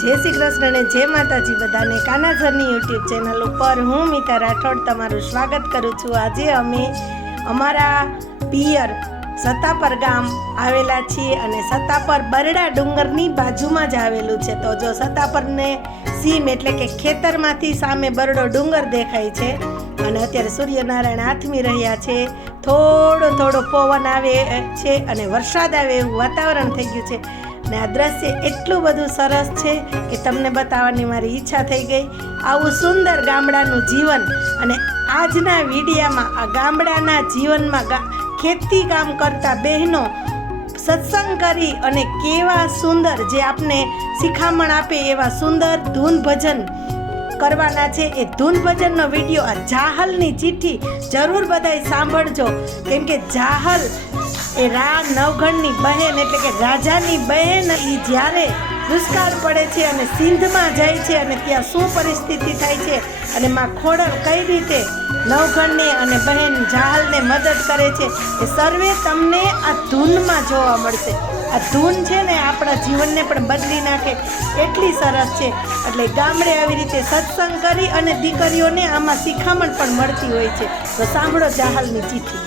जय श्री कृष्ण ने जय माताजी बधाने कानासरनी यूट्यूब चेनल पर हूँ मीता राठौड़ तमारू स्वागत करूँ छूँ। आज अमे अमारा पियर सत्तापर गाम आवेला छीए अने सत्तापर बरड़ा डુંગરની બાજુમાં જ આવેલું છે। તો જો સત્તાપરને સીમ એટલે કે ખેતરમાંથી સામે બરડો ડુંગર દેખાય છે અને અત્યારે સૂર્યનારાયણ આથમી રહ્યા છે। થોડો થોડો પવન આવે છે અને વરસાદ આવે એવું વાતાવરણ થઈ ગયું છે ને આ દ્રશ્ય એટલું બધું સરસ છે કે તમને બતાવવાની મારી ઈચ્છા થઈ ગઈ। આવું સુંદર ગામડાનું જીવન અને આજના વિડીયામાં આ ગામડાના જીવનમાં ખેતી કામ કરતા બહેનો સત્સંગ કરી અને કેવા સુંદર જે આપને શિખામણ આપે એવા સુંદર ધૂન ભજન કરવાના છે। એ ધૂન ભજનનો વિડીયો આ જાહલની ચિઠ્ઠી જરૂર બધાય સાંભળજો, કેમ કે જાહલ એ નવઘણની બહેન એટલે કે રાજાની બહેન એ જ્યારે દુષ્કાળ પડે છે અને સિંધમાં જાય છે અને ત્યાં શું પરિસ્થિતિ થાય છે અને માં ખોડલ કઈ રીતે નવઘણને અને બહેન જાહલને મદદ કરે છે એ સર્વે તમને આ ધૂનમાં જોવા મળશે। આ ધૂન છે ને આપણા જીવનને પણ બદલી નાખે એટલી સરસ છે। એટલે ગામડે આવી રીતે સત્સંગ કરી અને દીકરીઓને આમાં શિખામણ પણ મળતી હોય છે। તો સાંભળો જાહલની ચિઠ્ઠી।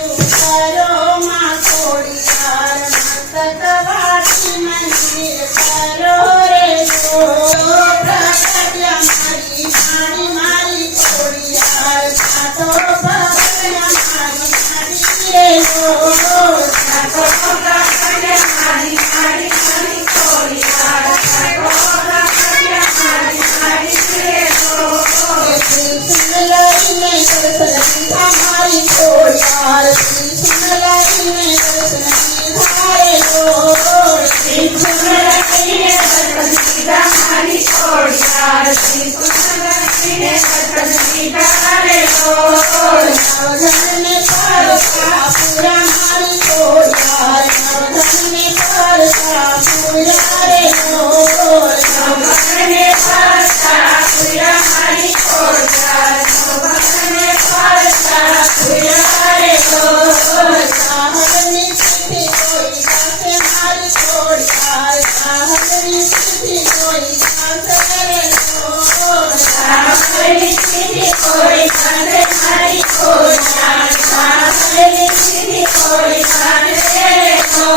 કરો માં ખોડિયાર મસ્તક વાટી મંદિર કરો રે જો પ્રગટ્યા મારી મારી મારી ખોડિયાર સાતો ભગવાન મારી મારી રે જો સાતો ભગવાન મારી મારી મારી ખોડિયાર સાતો ભગવાન મારી મારી રે જો સુન લઈને દર્શન દીધા મારી ખોડિયાર સુન લઈને દર્શન દીધા રે જો સુન લઈને દર્શન દીધા મારી ખોડિયાર સુન લઈને દર્શન દીધા રે જો નવધનને પરસા પૂરા મારી ખોડિયાર નવધનને પરસા પૂરા રે જો નવધનને પરસા પૂરા મારી ખોડિયાર નવધનને પરસા પૂરા રે જો સાહબની ચિઠ્ઠી કોઈ પાસે મારી ખોડિયાર સાહબની ચિઠ્ઠી કોઈ પાસે રે જો સાહબની ચિઠ્ઠી કોઈ પાસે મારી ખોડિયાર સાહબની ચિઠ્ઠી કોઈ પાસે રે જો